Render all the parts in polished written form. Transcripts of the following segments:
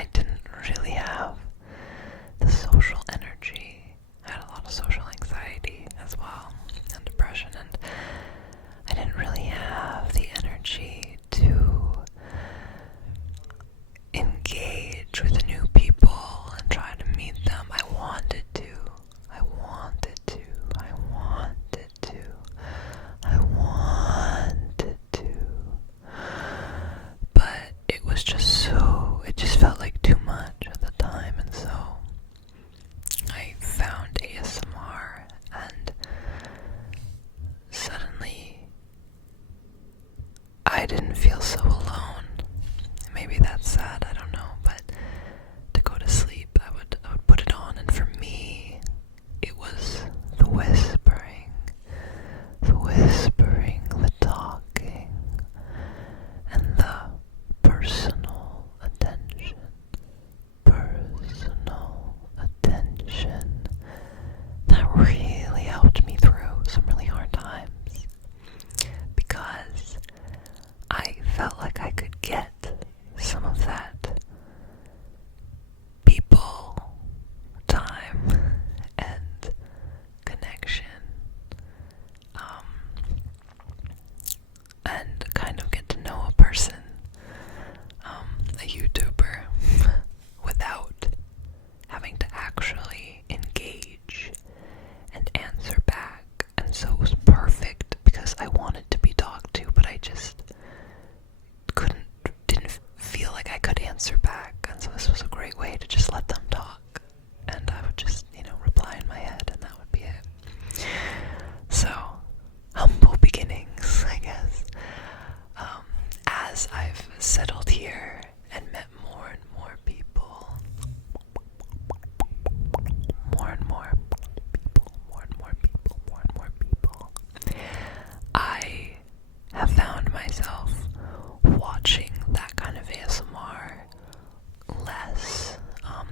I didn't really have the social energy. I had a lot of social anxiety as well, and depression, and I didn't really have the energy to engage with new people and try to meet them. I wanted to, I wanted to, I wanted to, I wanted to, but it was just it just felt like too much at the time, and so I found ASMR, and suddenly I didn't feel so alone. Maybe that's sad, I don't know, but to go to sleep, I would put it on, and for me, it was the whispering, the talking, and the personal attention that really helped me through some really hard times, because I felt like I could get some of that people time and connection, and kind of get to know a person, a YouTuber, without having to actually engage and answer back. And so it was perfect because I wanted to be talked to, but I just didn't feel like I could answer back. And so this was a great way to just let them talk, and I would just, reply in my head, and that would be it. So, humble beginnings, I guess. As I've settled here and met more and more people, I have found myself watching that kind of ASMR less.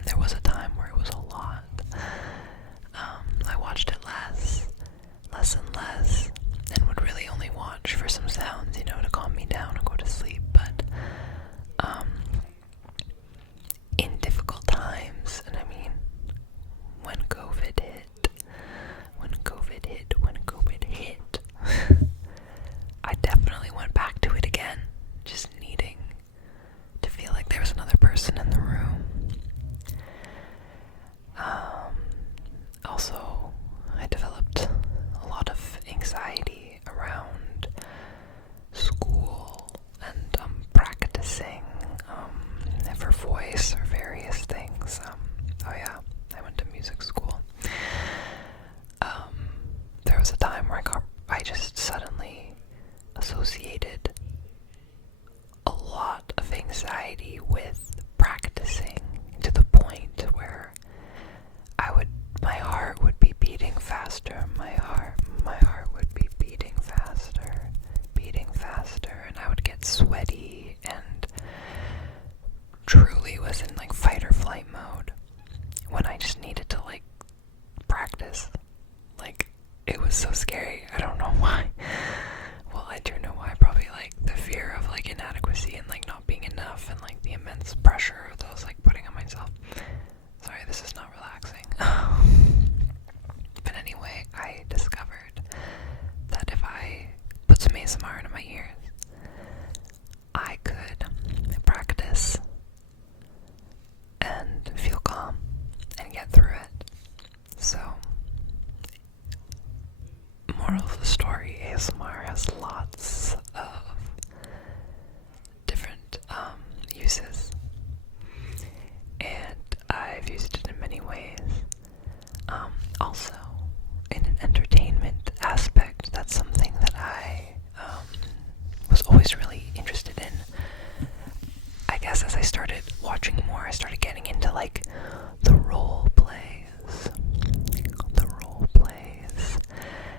There was a time where it was a lot. I watched it less and less, and would really only watch for some sounds, to calm me down or go to sleep. But in difficult times, and I mean, when COVID hit, I definitely went back to it again, just needing to feel like there was another person in the room. Also, I developed a lot of anxiety around school and practicing for voice or various things. I went to music school. There was a time where I just suddenly associated a lot of anxiety with practicing, to the point where my heart would be beating faster, my heart would be beating faster, and I would get sweaty and truly was in like fight or flight mode when I just needed to practice. It was so scary. I don't know why. Well, I do know why. Probably the fear of inadequacy and not being enough, and the immense pressure that I was putting on myself. Sorry, this is not relaxing. But anyway, I discovered that if I put some ASMR into my ears, I could practice and feel calm and get through it. So, moral of the story, ASMR has lots of different uses, and I've used it in many ways. Also, in an entertainment aspect, that's something that I was always really interested in. I guess as I started watching more, I started getting into the role plays,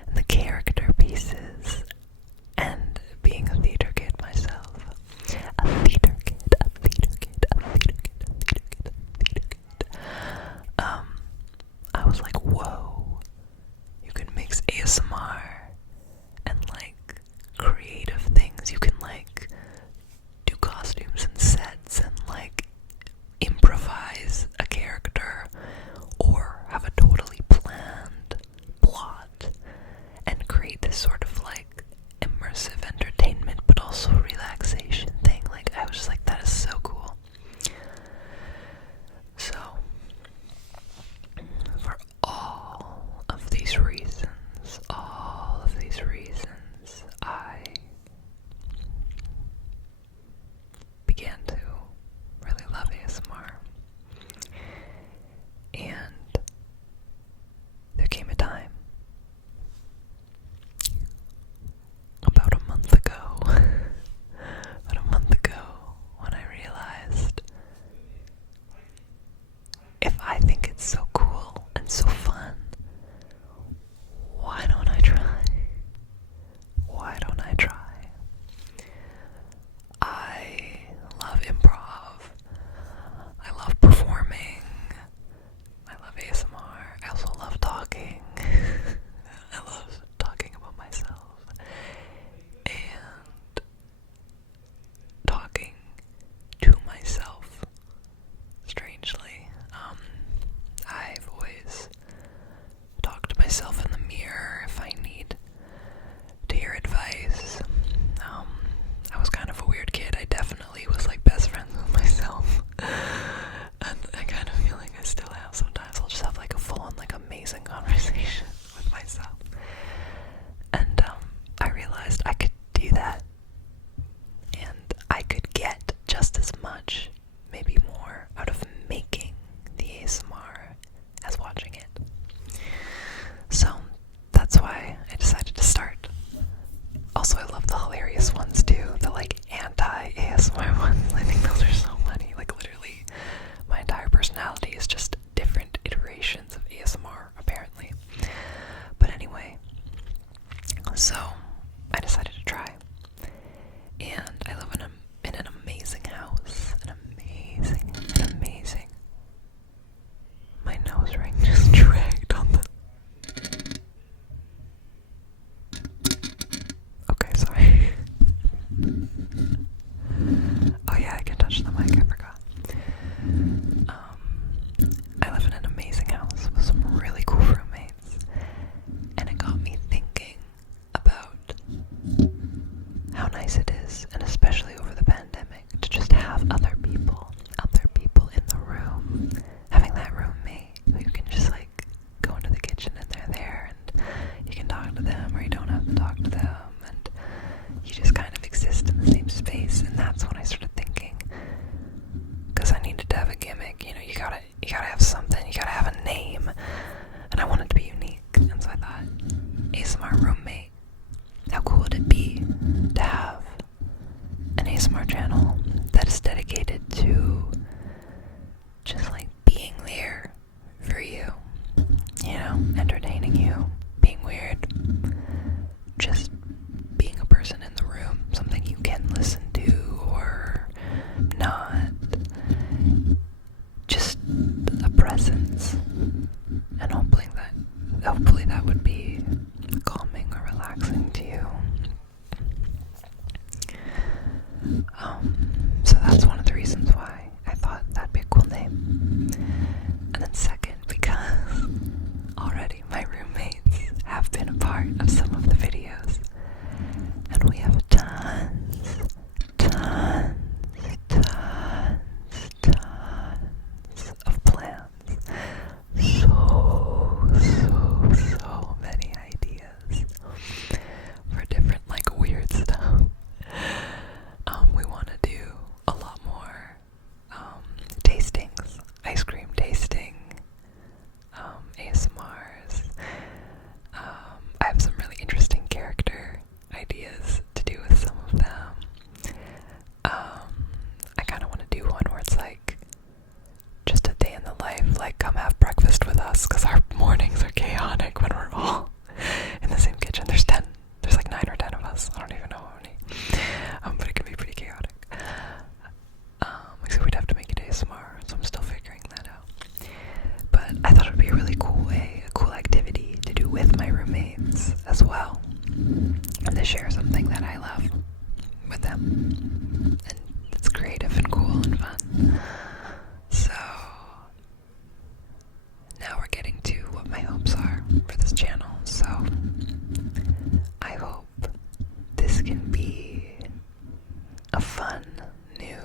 and the character pieces, and being a theater kid myself. I was like, whoa, you can mix ASMR and creative things. You can do costumes and sets and improv us because our mornings are chaotic when we're all in the same kitchen. There's 9 or 10 of us. I don't even know how many. But it can be pretty chaotic. Except we'd have to make it ASMR, so I'm still figuring that out. But I thought it would be a really cool way, a cool activity to do with my roommates as well. And to share something that I love with them. And it's creative and cool and fun. So now we're getting to what my hopes are for this channel. So I hope this can be a fun new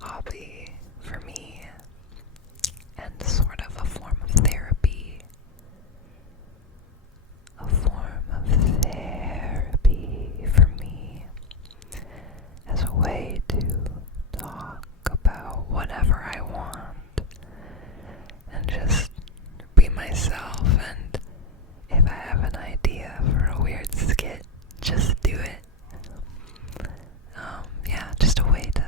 hobby for me and sort of a form of therapy. A form of therapy for me as a way to talk about whatever I want and just be myself, and if I have an idea for a weird skit, just do it. Yeah, just a way to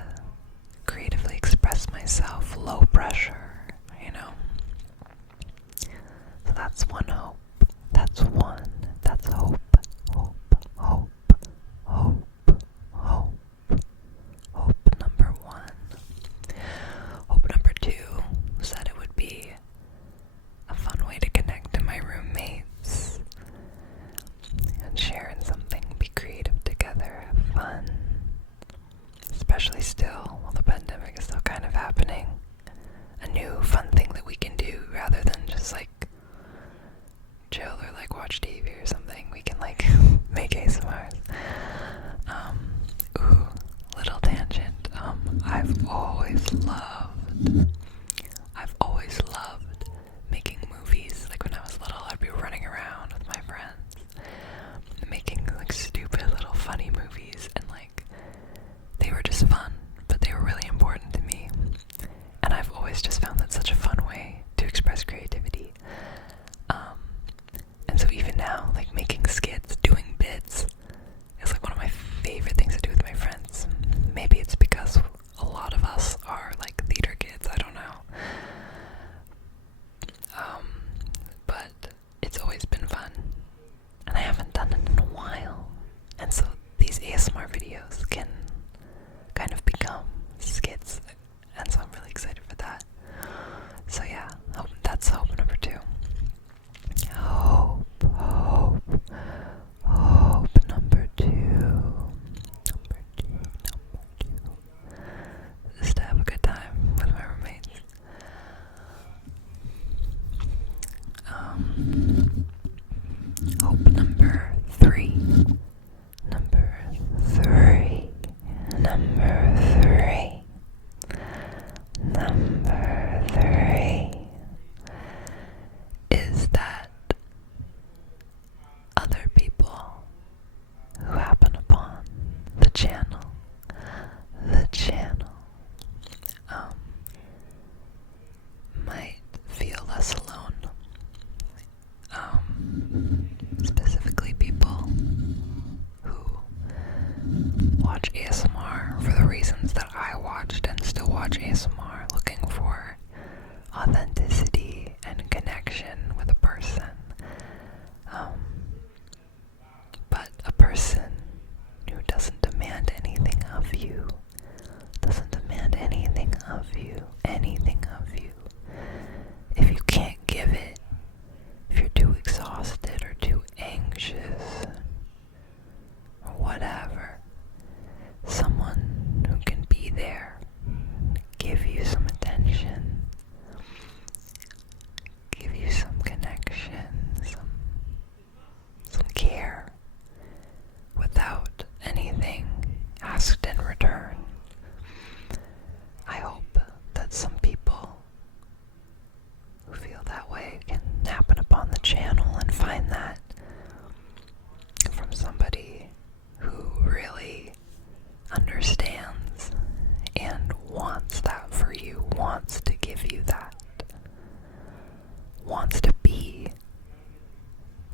creatively express myself, low pressure, you know. So that's one hope. That's hope. Hope number 1. Hope number 2 was that it would be a fun way to connect to my roommates and share in something, be creative together, have fun. Especially still, while the pandemic is still kind of happening. A new fun thing that we can do rather than just like chill or like watch TV or something. We can like make ASMRs. Little tangent. I've always loved making movies. Like when I was little, I'd be running around with my friends, making like stupid little funny movies, and like they were just fun, but they were really important to me. And I've always just found that such a fun way to express creativity. And so even now, like making skits, doing bits, is like one of my favorite things to do with my friends. Maybe it's because a lot of us are like theater kids, I don't know. But it's always been fun. And I haven't done it in a while. And so these ASMR videos can kind of become skits. And so I'm really excited for that. So yeah, that's hope number 2. Hope number 2. Is to have a good time with my roommates. Hope number 3. Number 3 is that other people who happen upon the channel might feel less alone. Specifically people who watch ASMR for the reasons that I watched and still watch ASMR, looking for authenticity and connection with a person. But a person who doesn't demand anything of you, if you can't give it, if you're too exhausted or too anxious or whatever, someone who can be there, give you some attention, give you some connection, some care, without anything asked in return. I hope that some people who feel that way can happen upon the channel and find that from somebody who really understands and wants that for you, wants to give you that, wants to be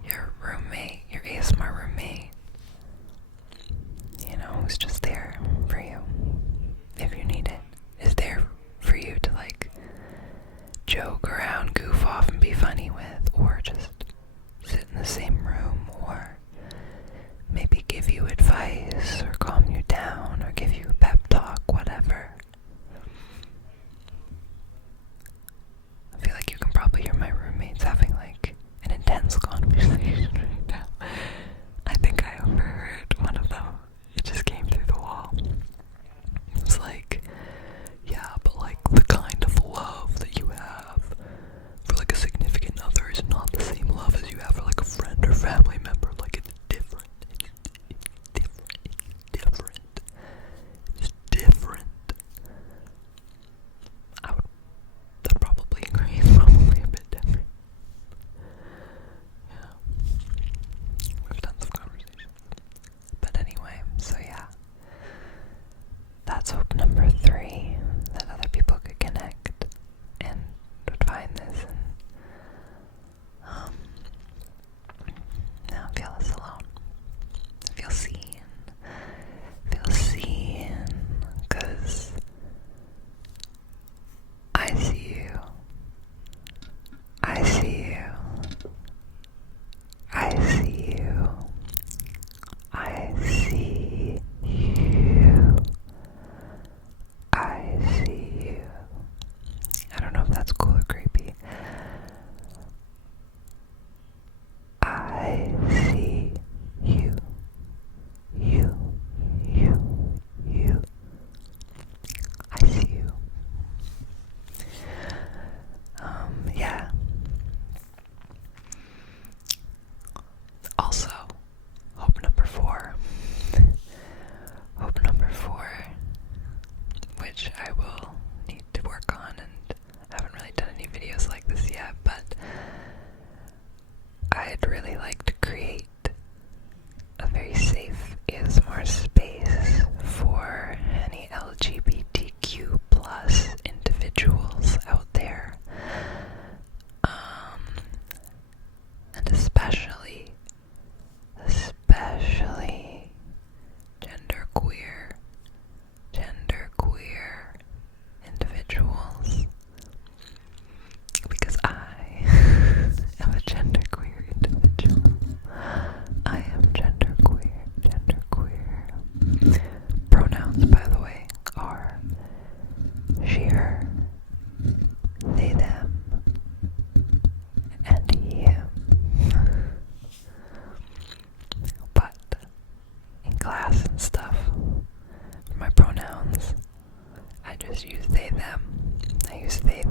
your roommate, your ASMR roommate, you know, who's just there for you if you need it, is there for you to like joke around, goof off, and be funny with.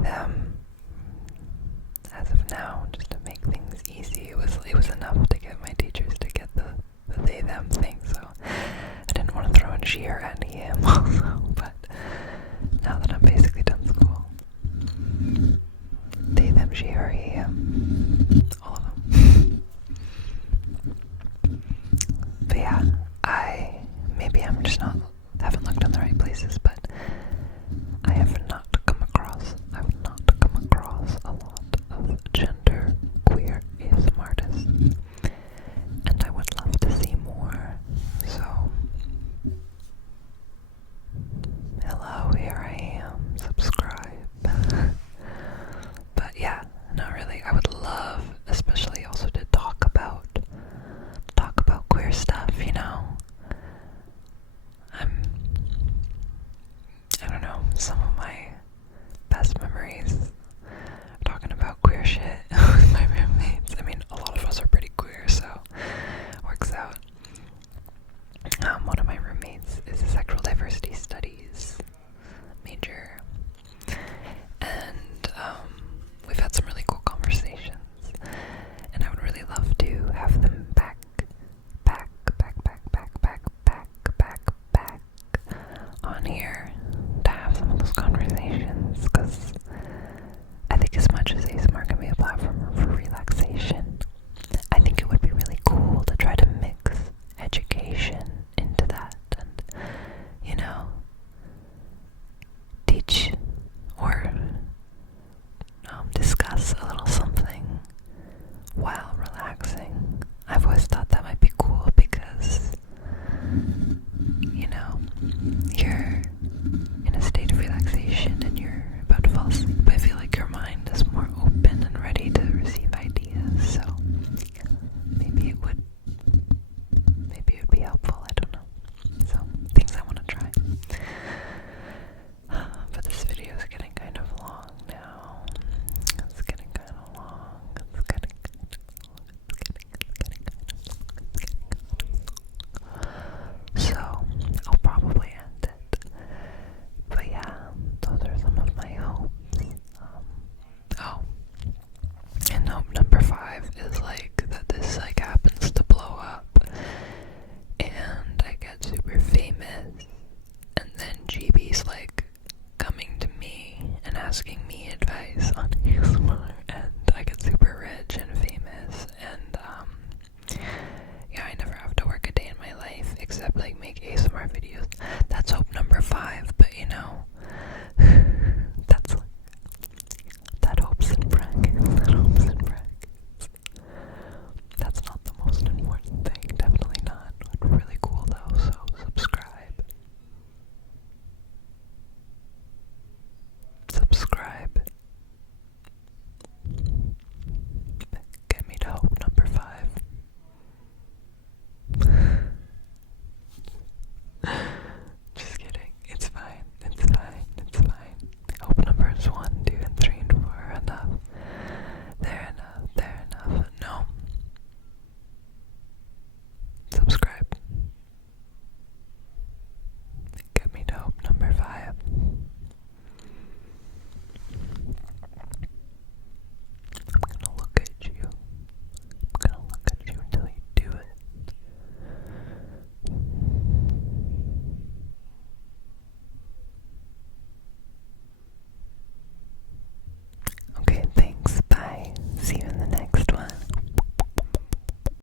them as of now, just to make things easy. It was enough to get my teachers to get the they them thing, so I didn't want to throw in she, her, and him also, but now that I'm basically done school, they, them, she, her, he, him, all of them. But yeah, maybe I'm just haven't looked in the right places, but I have not come across a lot of gender queer ASMR artists, and I would love to see more. So, hello, here I am. Subscribe. But yeah, not really. I would love, especially also to talk about queer stuff. You know, I don't know, some of my best memories talking about queer shit with my roommates. I mean, a lot of us are pretty queer, so it works out. One of my roommates is a sexual diversity studies major, and we've had some really cool conversations, and I would really love to have them back on here to have some of those conversations, because I think as much as ASMR can be a platform for relaxation, I think it would be really cool to try to mix education into that and, you know, teach or discuss a little something while relaxing. I've always thought that might be cool because, you know, you're in a state of relaxation and you're about to fall asleep. I feel like your mind is more open and ready to receive ideas, so maybe it would be helpful. I don't know. So, things I want to try. But this video is getting kind of long now. It's getting kind of long. So, I'll probably end it. But yeah, those are some of my hopes. And hope number 5 is like that this like happens to blow up and I get super famous, and then GB's like coming to me and asking me advice on ASMR, and I get super rich and famous, and yeah, I never have to work a day in my life except like make ASMR videos. That's hope number 5, but you know,